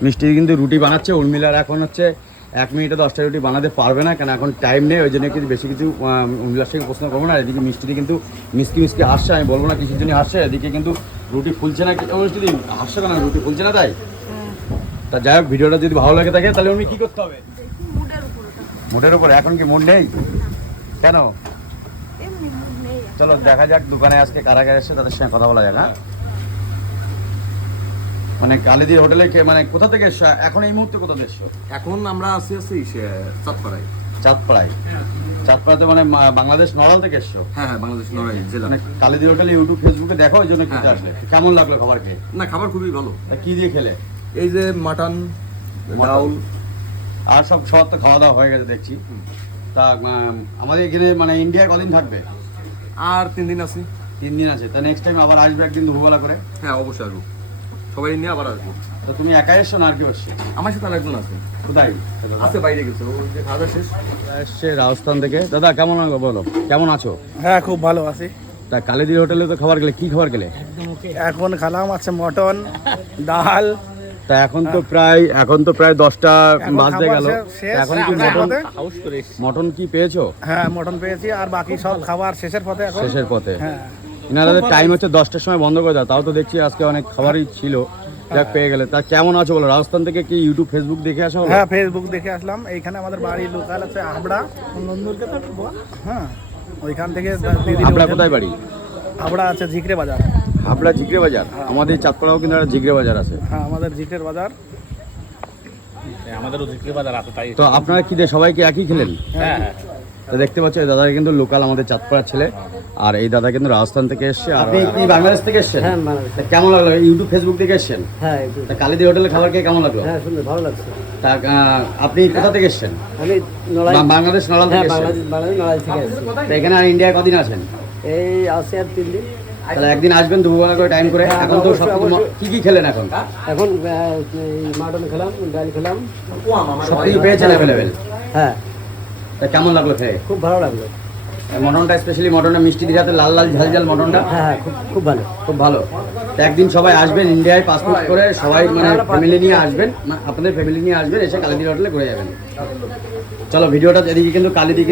মিষ্টি কিন্তু রুটি বানাচ্ছে উর্মিলার এখন হচ্ছে এক মিনিটে দশটা রুটি বানাতে পারবে না কেন এখন টাইম নেই ওই জন্য কিছু বেশি কিছু উর্মিলার সঙ্গে প্রশ্ন করব না এদিকে মিষ্টি কিন্তু মিষ্টি মিষ্টি হাসছে আমি বলব না কিসের জন্য হাসছে এদিকে কিন্তু রুটি ফুলছে না মিষ্টি হাসছে কেন রুটি ফুলছে না তাই? তা যাই হোক ভিডিওটা যদি ভালো লাগে থাকে তাহলে উনি কি করতে হবে? মুডের উপর এখন কি মুড নেই? কেন। চলো দেখা যাক দোকানে আজকে কারা কারা এসছে তাদের সঙ্গে কথা বলা যাক হ্যাঁ? মানে কালিদির হোটেলে কে মানে কোথা থেকে এসছো এখন এই মুহূর্তে কোথা থেকে এসছো? এখন আমরা আছি আছি চাঁদপাড়ায়। চাঁদপাড়ায়? চাঁদপাড়াতে মানে বাংলাদেশ নড়াল থেকে এসছো? হ্যাঁ হ্যাঁ বাংলাদেশ নড়াই জেলা। মানে কালিদির হোটেলে ইউটিউব ফেসবুকে দেখো ওই জন্য খেতে হ্যাঁ। আসলে। কেমন লাগল খাবার খেয়ে? না খাবার খুবই ভালো। তা কি দিয়ে খেলে? এই যে মাটন ডাউল। আর সব সবার তো খাওয়া দাওয়া হয়ে গেছে দেখছি। তা আমাদের এখানে মানে ইন্ডিয়ায় কদিন থাকবে? আর তিন দিন আছি। তিন দিন আছে। তা নেক্সট টাইম আবার আসবে একদিন দুপুরবেলা করে? হ্যাঁ অবশ্যই আসব। সবাই নিয়ে আবার আসব। তো তুমি একাই এসছো না আর কি এসছো আমার সাথে আরেকজন আছে। কোথায়? আছে বাইরে গেছে। ও যে খাওয়া শেষ। এসছে রাজস্থান থেকে। দাদা কেমন বলো? কেমন আছো? হ্যাঁ খুব ভালো আছি। তা কালিদির হোটেলে তো খাবার গেলে কি খাবার গেলে? এখন খালাম আছে মটন ডাল। তা এখন তো প্রায় এখন তো প্রায় দশটা বাজতে গেল। এখন কি শেষের মটন পথে? মটন কি পেয়েছ? হ্যাঁ মটন পেয়েছি। আর বাকি সব খাবার শেষের পথে শেষের পথে। হ্যাঁ। এনাদের টাইম হচ্ছে দশটার সময় বন্ধ করে দাও তাও তো দেখছি আজকে অনেক খাবারই ছিল যাক পেয়ে গেলে। তা কেমন আছো বলো রাজস্থান থেকে কি ইউটিউব ফেসবুক দেখে আসো? হ্যাঁ ফেসবুক দেখে আসলাম। এইখানে আমাদের বাড়ি লোকাল আছে হাবড়া হ্যাঁ ওইখান থেকে হাবড়া কোথায় বাড়ি? হাবড়া আছে ঝিকরে বাজার। হাবড়া জিগরে বাজার? আমাদের চাঁদপাড়াও কিন্তু একটা জিগরে বাজার আছে। হ্যাঁ আমাদের ঝিকরের বাজার। আমাদেরও বিক্রি বাজার আছে তাই। তো আপনারা কি দিয়ে সবাইকে একই খেলেন? হ্যাঁ হ্যাঁ। তো দেখতে পাচ্ছ এই দাদা কিন্তু লোকাল আমাদের চাঁদপাড়ার ছেলে আর এই দাদা কিন্তু রাজস্থান থেকে এসছে আপনি কি বাংলাদেশ থেকে এসছেন? হ্যাঁ বাংলাদেশ কেমন লাগল? ইউটিউব ফেসবুক থেকে এসছেন? হ্যাঁ তা কালিদি হোটেলে খাবার খেয়ে কেমন লাগল? হ্যাঁ সুন্দর ভালো লাগছে। তা আপনি কোথা থেকে এসছেন? আমি বাংলাদেশ নড়াল হ্যাঁ থেকে এসছেন। বাংলাদেশ নড়াই থেকে আসছি এখানে আর ইন্ডিয়ায় কদিন আছেন? এই আসছে আর তিন দিন। তাহলে একদিন আসবেন দুপুরবেলা করে টাইম করে। হ্যাঁ, এখন তো সব। কি কি খেলেন এখন? এখন মাটন খেলাম ডাল খেলাম। সব কিছু পেয়েছেন অ্যাভেলেবেল হ্যাঁ। তা কেমন লাগল খেয়ে? খুব ভালো লাগল। মটনটা স্পেশালি মটনটা মিষ্টি দিয়ে হাতে লাল লাল ঝাল ঝাল মটনটা? হ্যাঁ হ্যাঁ খুব খুব ভালো। খুব ভালো। তো একদিন সবাই আসবেন ইন্ডিয়ায় পাসপোর্ট করে সবাই মানে ফ্যামিলি নিয়ে আসবেন আপনাদের ফ্যামিলি নিয়ে আসবেন এসে কালিদি হোটেলে ঘুরে যাবেন। চলো ভিডিওটা এদিকে কিন্তু কালিদি